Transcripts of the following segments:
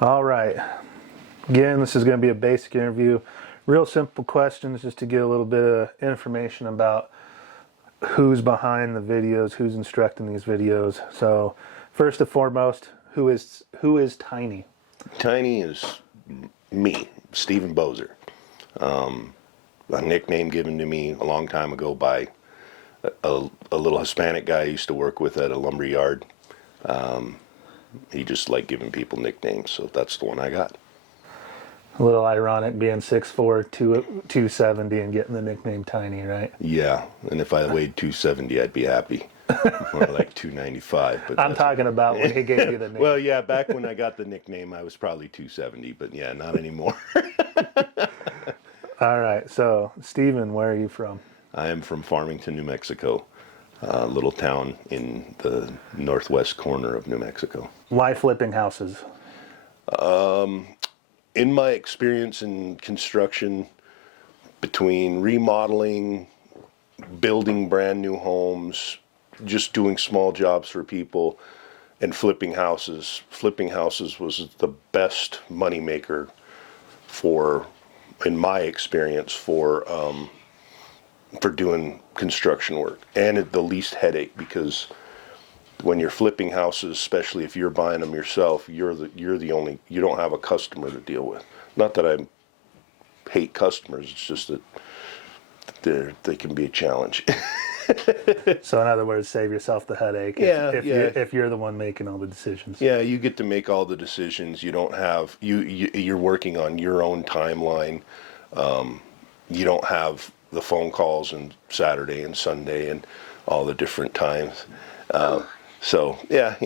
All right. Again, this is going to be a basic interview. Real simple questions just to get a little bit of information about who's behind the videos, who's instructing these videos. So, first and foremost, who is Tiny? Tiny is me, Stephen Bozer. A nickname given to me a long time ago by a little Hispanic guy I used to work with at a lumber yard. He just liked giving people nicknames, so that's the one I got. A little ironic being 6'4", 270 and getting the nickname Tiny, right? Yeah, and if I weighed 270, I'd be happy. More like 295. But I'm talking about when he gave you the name. Well, yeah, back when I got the nickname, I was probably 270, but yeah, not anymore. All right, so Stephen, where are you from? I am from Farmington, New Mexico, a little town in the northwest corner of New Mexico. Why flipping houses? In my experience in construction, between remodeling, building brand new homes, just doing small jobs for people, and flipping houses was the best moneymaker for, in my experience, for doing construction work, and at the least headache, because when you're flipping houses, especially if you're buying them yourself, you don't have a customer to deal with. Not that I hate customers, it's just that they can be a challenge. So in other words, save yourself the headache if you're the one making all the decisions. Yeah, you get to make all the decisions. You don't have you're working on your own timeline. You don't have the phone calls and Saturday and Sunday and all the different times. So yeah,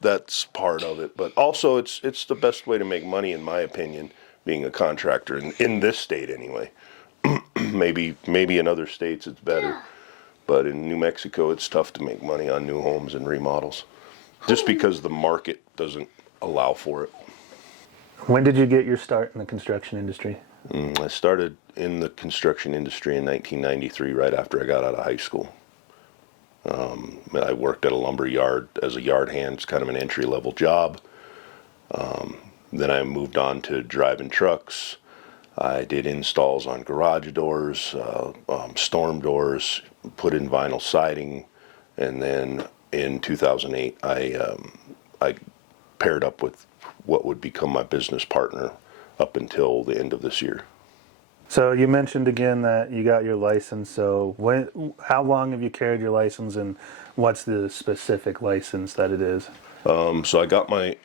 that's part of it. But also, it's the best way to make money, in my opinion, being a contractor in this state anyway. maybe in other states it's better, but in New Mexico it's tough to make money on new homes and remodels, just because the market doesn't allow for it. When did you get your start in the construction industry? I started in the construction industry in 1993, right after I got out of high school. I worked at a lumber yard as a yard hand. It's kind of an entry-level job. Then I moved on to driving trucks. I did installs on garage doors, storm doors, put in vinyl siding, and then in 2008 I paired up with what would become my business partner up until the end of this year. So you mentioned again that you got your license. So how long have you carried your license, and what's the specific license that it is? So I got my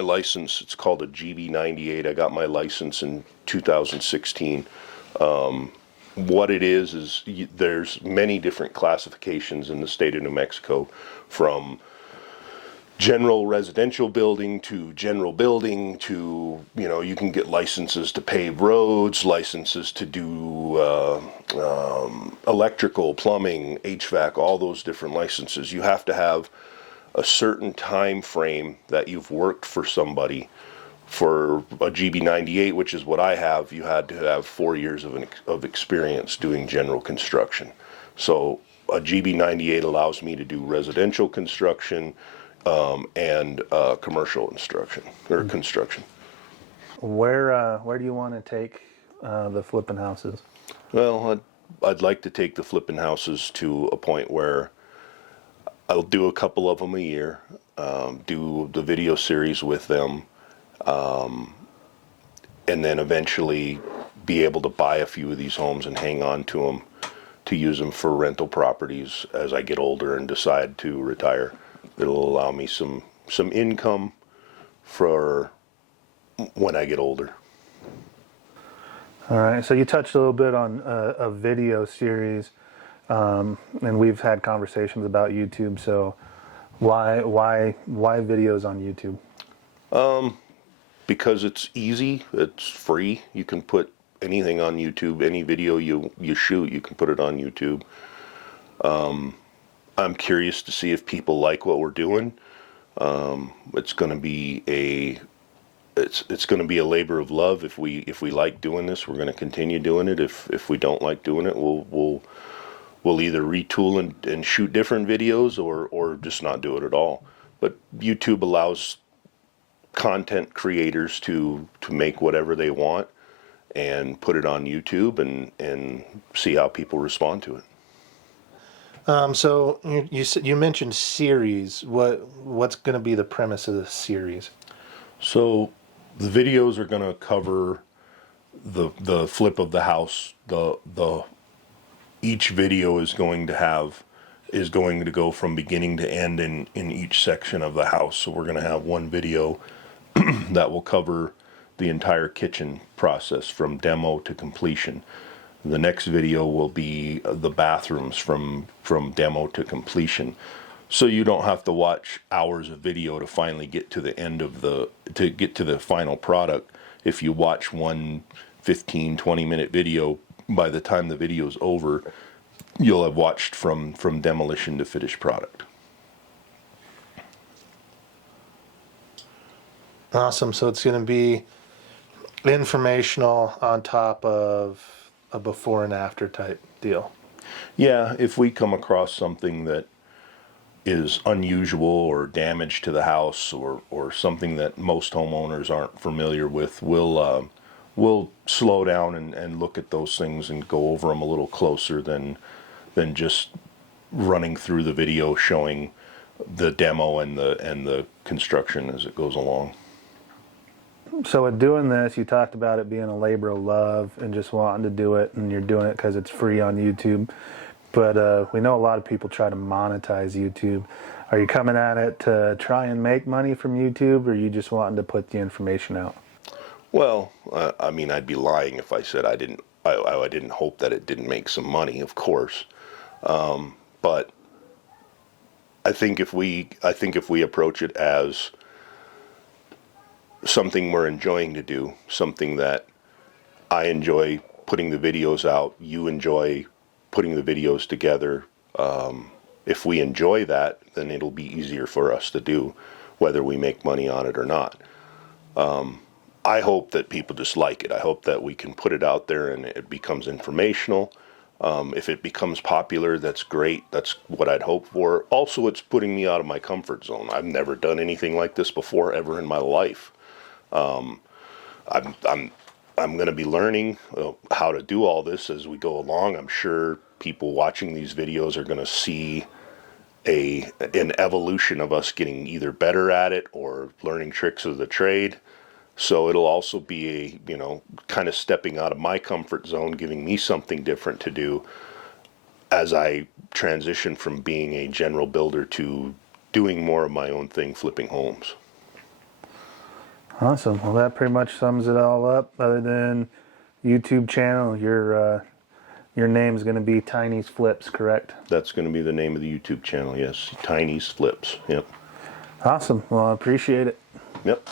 license. It's called a GB98. I got my license in 2016. What it is there's many different classifications in the state of New Mexico, from general residential building to general building to, you can get licenses to pave roads, licenses to do electrical, plumbing, HVAC, all those different licenses. You have to have a certain time frame that you've worked for somebody. For a GB98, which is what I have, you had to have 4 years of experience doing general construction. So a GB98 allows me to do residential construction, and commercial construction. Where do you want to take the flipping houses? Well, I'd like to take the flipping houses to a point where I'll do a couple of them a year, do the video series with them, and then eventually be able to buy a few of these homes and hang on to them to use them for rental properties as I get older and decide to retire. It'll allow me some income for when I get older. All right. So you touched a little bit on a video series, and we've had conversations about YouTube. So why videos on YouTube? Because it's easy. It's free. You can put anything on YouTube. Any video you shoot, you can put it on YouTube. I'm curious to see if people like what we're doing. It's going to be a labor of love. If we like doing this, we're going to continue doing it. If we don't like doing it, we'll either retool and shoot different videos or just not do it at all. But YouTube allows content creators to make whatever they want and put it on YouTube and see how people respond to it. So you mentioned series. What's going to be the premise of the series? So the videos are going to cover the flip of the house. Each video is going to go from beginning to end in each section of the house. So we're going to have one video that will cover the entire kitchen process from demo to completion. The next video will be the bathrooms from demo to completion. So you don't have to watch hours of video to finally get to the end of to get to the final product. If you watch one 15-20 minute video, by the time the video's over, you'll have watched from demolition to finished product. Awesome. So it's going to be informational on top of a before and after type deal. Yeah, if we come across something that is unusual or damage to the house or something that most homeowners aren't familiar with, we'll slow down and look at those things and go over them a little closer than just running through the video showing the demo and the construction as it goes along. So with doing this, you talked about it being a labor of love and just wanting to do it, and you're doing it because it's free on YouTube. But we know a lot of people try to monetize YouTube. Are you coming at it to try and make money from YouTube, or are you just wanting to put the information out? Well, I mean, I'd be lying if I said I didn't hope that it didn't make some money, of course. But I think if we approach it as something we're enjoying to do, something that I enjoy putting the videos out, you enjoy putting the videos together. If we enjoy that, then it'll be easier for us to do, whether we make money on it or not. I hope that people just like it. I hope that we can put it out there and it becomes informational. If it becomes popular, that's great. That's what I'd hope for. Also, it's putting me out of my comfort zone. I've never done anything like this before ever in my life. I'm going to be learning how to do all this as we go along. I'm sure people watching these videos are going to see an evolution of us getting either better at it or learning tricks of the trade. So it'll also be kind of stepping out of my comfort zone, giving me something different to do as I transition from being a general builder to doing more of my own thing, flipping homes. Awesome. Well, that pretty much sums it all up. Other than YouTube channel, your name is going to be Tiny's Flips, correct? That's going to be the name of the YouTube channel, yes. Tiny's Flips, yep. Awesome. Well, I appreciate it. Yep.